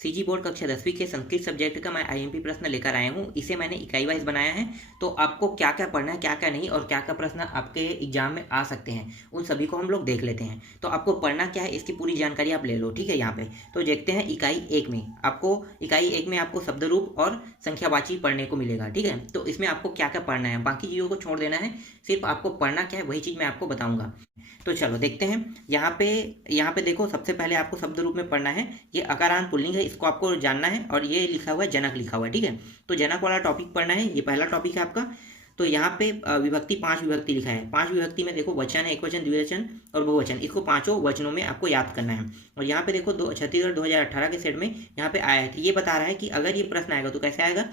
CG board कक्षा 10वीं के संस्कृत सब्जेक्ट का मैं आईएमपी प्रश्न लेकर आया हूँ। इसे मैंने इकाई वाइज बनाया है। तो आपको क्या क्या पढ़ना है, क्या क्या नहीं, और क्या क्या प्रश्न आपके एग्जाम में आ सकते हैं, उन सभी को हम लोग देख लेते हैं। तो आपको पढ़ना क्या है इसकी पूरी जानकारी आप ले लो, ठीक है। यहाँ पे तो देखते हैं इकाई एक में आपको शब्द रूप और संख्यावाची पढ़ने को मिलेगा, ठीक है। तो इसमें आपको क्या क्या पढ़ना है, बाकी चीज़ों को छोड़ देना है, सिर्फ आपको पढ़ना क्या है वही चीज़ मैं आपको बताऊंगा। तो चलो देखते हैं। यहाँ पे देखो, सबसे पहले आपको शब्द रूप में पढ़ना है। ये अकारांत पुल्लिंग है, इसको आपको जानना है, और ये लिखा हुआ है जनक लिखा हुआ है, ठीक है। तो जनक वाला टॉपिक पढ़ना है, ये पहला टॉपिक है आपका। तो यहाँ पे विभक्ति 5 विभक्ति लिखा है। 5 विभक्ति में देखो वचन है, एक वचन, द्विवचन और बहुवचन। इसको पांचों वचनों में आपको याद करना है। और यहाँ पे देखो छत्तीसगढ़ 2018 के सेट में यहाँ पे आया है। तो ये बता रहा है कि अगर ये प्रश्न आएगा तो कैसे आएगा।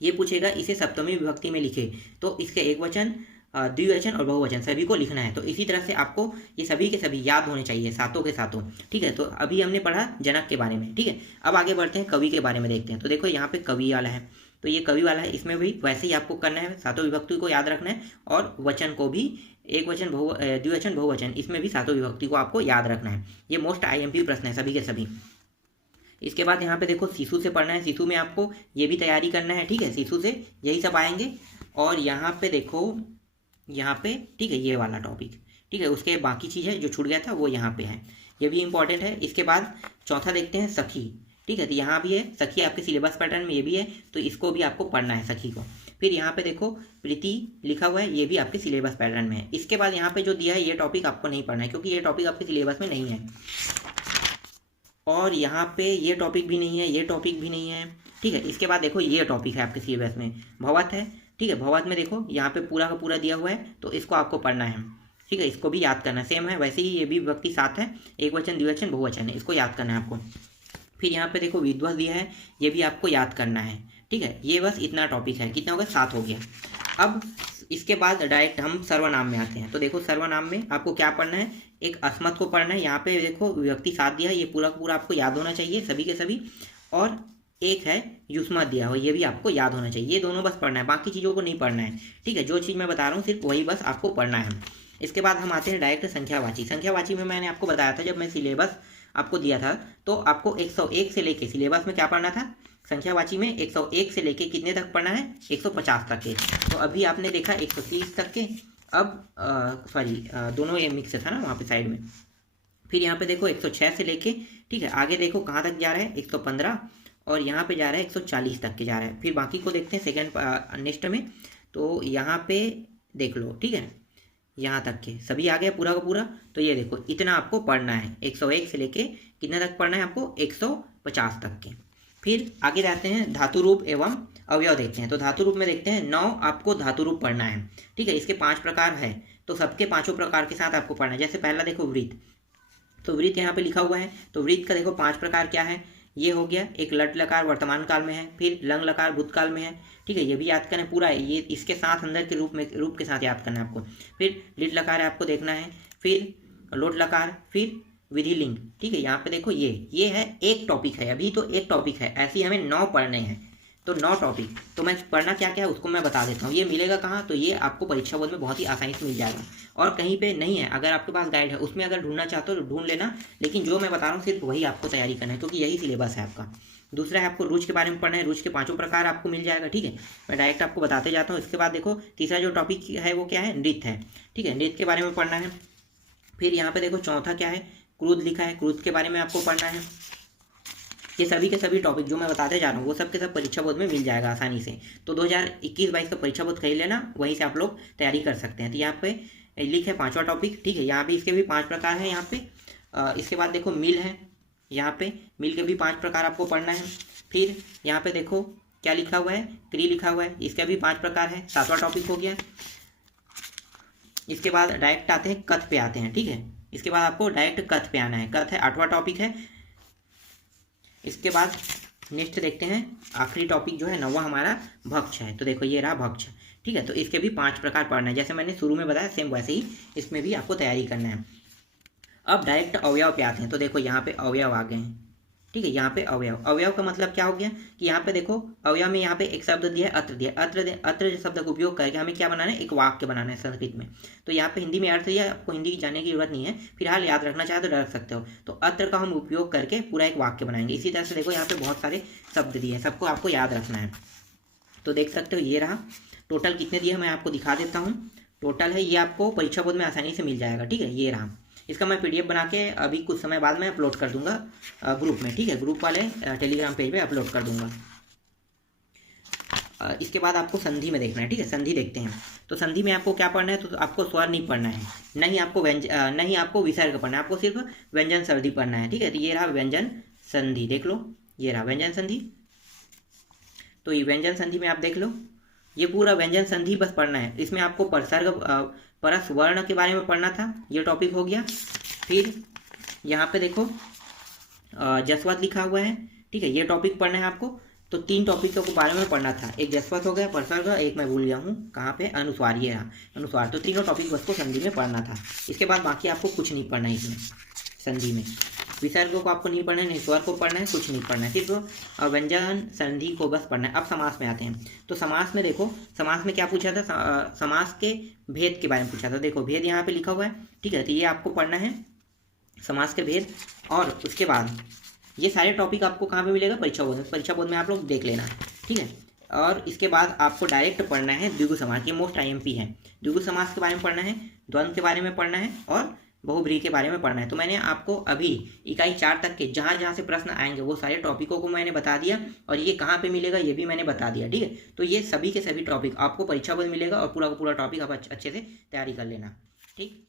ये पूछेगा इसे सप्तमी विभक्ति में लिखे, तो इसके एक वचन, द्विवचन और बहुवचन सभी को लिखना है। तो इसी तरह से आपको ये सभी के सभी याद होने चाहिए, सातों के सातों, ठीक है। तो अभी हमने पढ़ा जनक के बारे में, ठीक है। अब आगे बढ़ते हैं, कवि के बारे में देखते हैं। तो देखो यहाँ पे कवि वाला है, तो ये कवि वाला है। इसमें भी वैसे ही आपको करना है, सातों विभक्ति को याद रखना है, और वचन को भी, एक वचन, द्विवचन, बहुवचन, इसमें भी सातों विभक्ति को आपको याद रखना है। ये मोस्ट आईएमपी प्रश्न है सभी के सभी। इसके बाद यहाँ पे देखो शिशु से पढ़ना है। शिशु में आपको ये भी तैयारी करना है, ठीक है। शिशु से यही सब आएंगे। और यहाँ पे देखो, यहाँ पे, ठीक है, ये वाला टॉपिक, ठीक है। उसके बाकी चीज़ है जो छूट गया था वो यहाँ पे है, ये भी इंपॉर्टेंट है। इसके बाद चौथा देखते हैं सखी, ठीक है। तो यहाँ भी है सखी, आपके सिलेबस पैटर्न में ये भी है, तो इसको भी आपको पढ़ना है, सखी को। फिर यहाँ पे देखो प्रीति लिखा हुआ है, ये भी आपके सिलेबस पैटर्न में है। इसके बाद यहाँ पे जो दिया है ये टॉपिक आपको नहीं पढ़ना है, क्योंकि ये टॉपिक आपके सिलेबस में नहीं है। और यहाँ पे ये टॉपिक भी नहीं है, ये टॉपिक भी नहीं है, ठीक है। इसके बाद देखो ये टॉपिक है आपके सिलेबस में, भवत है, ठीक है। भवत में देखो यहाँ पे पूरा का पूरा दिया हुआ है, तो इसको आपको पढ़ना है, ठीक है। इसको भी याद करना है, सेम है वैसे ही, ये भी विभक्ति 7 है, एक वचन, द्विवचन, बहुवचन है, इसको याद करना है आपको। फिर यहाँ पे देखो विध्वंस दिया है, ये भी आपको याद करना है, ठीक है। ये बस इतना टॉपिक है, कितना हो गया, 7 हो गया। अब इसके बाद डायरेक्ट हम सर्वनाम में आते हैं। तो देखो सर्वनाम में आपको क्या पढ़ना है, एक अस्मत् को पढ़ना है। यहाँ पे देखो विभक्ति 7 दिया है, ये पूरा पूरा आपको याद होना चाहिए सभी के सभी। और एक है युष्मत दिया हो, ये भी आपको याद होना चाहिए। ये दोनों बस पढ़ना है, बाकी चीज़ों को नहीं पढ़ना है, ठीक है। जो चीज़ मैं बता रहा हूँ सिर्फ वही बस आपको पढ़ना है। इसके बाद हम आते हैं डायरेक्ट संख्यावाची। संख्यावाची में मैंने आपको बताया था, जब मैं सिलेबस आपको दिया था, तो आपको 101 से लेके, सिलेबस में क्या पढ़ना था, संख्यावाची में 101 से लेके कितने तक पढ़ना है, 150 तक के। तो अभी आपने देखा 130 तक के। अब सॉरी, दोनों ये मिक्स था ना वहाँ पे साइड में। फिर यहाँ पे देखो 106 से लेके, ठीक है, आगे देखो कहाँ तक जा रहा है, 115, और यहाँ पे जा रहा है 140 तक के जा रहा है। फिर बाकी को देखते हैं सेकंड नेक्स्ट में। तो यहाँ पे देख लो, ठीक है, यहाँ तक के सभी आ गए पूरा का पूरा। तो ये देखो इतना आपको पढ़ना है, 101 से लेके कितना तक पढ़ना है आपको, 150 तक के। फिर आगे जाते हैं धातु रूप एवं अवयव देखते हैं। तो धातु रूप में देखते हैं 9 आपको धातु रूप पढ़ना है, ठीक है। इसके 5 प्रकार है, तो सबके 5 प्रकार के साथ आपको पढ़ना है। जैसे पहला देखो वृत्त, तो वृत्त यहाँ पे लिखा हुआ है। तो वृत्त का देखो 5 प्रकार क्या है, ये हो गया, एक लट लकार वर्तमान काल में है, फिर लंग लकार भूतकाल में है, ठीक है। ये भी याद करना पूरा है, ये इसके साथ अंदर के रूप के साथ याद करना है आपको। फिर लिट लकार है आपको देखना है, फिर लोट लकार, फिर विधिलिंग, ठीक है। यहाँ पे देखो ये है, एक टॉपिक है, अभी तो एक टॉपिक है, ऐसे ही हमें 9 पढ़ने हैं, तो 9 टॉपिक। तो मैं पढ़ना क्या क्या है उसको मैं बता देता हूँ। ये मिलेगा कहाँ, तो ये आपको परीक्षा बोर्ड में बहुत ही आसानी से मिल जाएगा, और कहीं पे नहीं है। अगर आपके पास गाइड है उसमें अगर ढूंढना चाहते हो तो ढूंढ लेना, लेकिन जो मैं बता रहा हूँ सिर्फ वही आपको तैयारी करना है, क्योंकि यही सिलेबस है आपका। दूसरा है आपको रुच के बारे में पढ़ना है, रुच के 5 प्रकार आपको मिल जाएगा, ठीक है। मैं डायरेक्ट आपको बताते जाता हूँ। इसके बाद देखो तीसरा जो टॉपिक है वो क्या है, नृत्य है, ठीक है, नृत्य के बारे में पढ़ना है। फिर यहाँ पे देखो चौथा क्या है, क्रोध लिखा है, क्रोध के बारे में आपको पढ़ना है। ये सभी के सभी टॉपिक जो मैं बताते जा रहा हूँ वो सब के सब परीक्षा बोर्ड में मिल जाएगा आसानी से। तो 2021-22 का परीक्षा बोर्ड खरीद लेना, वहीं से आप लोग तैयारी कर सकते हैं। तो यहाँ पे लिख है 5वां टॉपिक, ठीक है। यहाँ भी इसके भी 5 प्रकार हैं यहाँ पे। इसके बाद देखो मिल है, यहाँ पे मिल के भी 5 प्रकार आपको पढ़ना है। फिर यहाँ पे देखो क्या लिखा हुआ है, क्री लिखा हुआ है, इसका भी 5 प्रकार है, 7वां टॉपिक हो गया। इसके बाद डायरेक्ट आते हैं कथ पे आते हैं, ठीक है। इसके बाद आपको डायरेक्ट कथ पे आना है, कथ है 8वां टॉपिक है। इसके बाद नेक्स्ट देखते हैं, आखिरी टॉपिक जो है 9वां हमारा भक्ष है। तो देखो ये रहा भक्ष, ठीक है। तो इसके भी 5 प्रकार पढ़ना है, जैसे मैंने शुरू में बताया सेम वैसे ही इसमें भी आपको तैयारी करना है। अब डायरेक्ट अवयव पे आते हैं। तो देखो यहाँ पे अवयव आ गए हैं, ठीक है। यहाँ पे अवयव, अवयव का मतलब क्या हो गया कि यहाँ पे देखो अवयव में यहाँ पे एक शब्द दिया है अत्र दिया, अत्र शब्द का उपयोग करके हमें क्या बनाना है, एक वाक्य बनाना है संस्कृत में। तो यहाँ पे हिंदी में अर्थ दिया, आपको हिंदी की जानने की जरूरत नहीं है, फिलहाल याद रखना चाहे तो रख सकते हो। तो अत्र का हम उपयोग करके पूरा एक वाक्य बनाएंगे। इसी तरह से देखो यहाँ पे बहुत सारे शब्द दिए हैं, सबको आपको याद रखना है। तो देख सकते हो ये रहा, टोटल कितने दिए मैं आपको दिखा देता हूँ। टोटल है ये आपको परीक्षा बोर्ड में आसानी से मिल जाएगा, ठीक है। ये रहा, इसका मैं PDF बना के अभी कुछ समय बाद में अपलोड कर दूंगा ग्रुप में, ठीक है। ग्रुप वाले टेलीग्राम पेज पे अपलोड कर दूंगा। इसके बाद आपको संधि में देखना है, ठीक है। संधि देखते हैं। तो संधि में आपको क्या पढ़ना है, तो आपको स्वर नहीं पढ़ना है, नहीं आपको विसर्ग पढ़ना है, आपको सिर्फ व्यंजन संधि पढ़ना है, ठीक है। तो ये रहा व्यंजन संधि, देख लो, ये रहा व्यंजन संधि। तो ये व्यंजन संधि में आप देख लो, ये पूरा व्यंजन संधि बस पढ़ना है। इसमें आपको परसर्ग परस वर्ण के बारे में पढ़ना था, ये टॉपिक हो गया। फिर यहाँ पे देखो जसवत लिखा हुआ है, ठीक है, ये टॉपिक पढ़ना है आपको। तो 3 टॉपिकों के बारे में पढ़ना था, एक जसवत हो गया, परसर्ग, एक मैं भूल गया हूँ कहाँ पे, अनुस्वार, ये रहा अनुस्वार। तो तीनों टॉपिक बस को संधि में पढ़ना था। इसके बाद बाकी आपको कुछ नहीं पढ़ना है इसमें संधि में, विसर्गों को आपको नहीं पढ़ना है, नहीं स्वर को पढ़ना है, कुछ नहीं पढ़ना है, सिर्फ व्यंजन संधि को बस पढ़ना है। अब समास में आते हैं। तो समास में देखो, समास में क्या पूछा था, समास के भेद के बारे में पूछा था। देखो भेद यहाँ पे लिखा हुआ है, ठीक है। तो ये आपको पढ़ना है समास के भेद। और उसके बाद ये सारे टॉपिक आपको कहाँ पे मिलेगा, परीक्षा बोर्ड में। परीक्षा बोर्ड में आप लोग देख लेना, ठीक है। और इसके बाद आपको डायरेक्ट पढ़ना है द्विगु समास, ये मोस्ट IMP है। द्विगु समास के बारे में पढ़ना है, द्वंद्व के बारे में पढ़ना है और बहुब्रीहि के बारे में पढ़ना है। तो मैंने आपको अभी इकाई 4 तक के जहाँ जहाँ से प्रश्न आएंगे वो सारे टॉपिकों को मैंने बता दिया, और ये कहाँ पे मिलेगा ये भी मैंने बता दिया, ठीक है। तो ये सभी के सभी टॉपिक आपको परीक्षा में मिलेगा, और पूरा का पूरा टॉपिक आप अच्छे से तैयारी कर लेना, ठीक।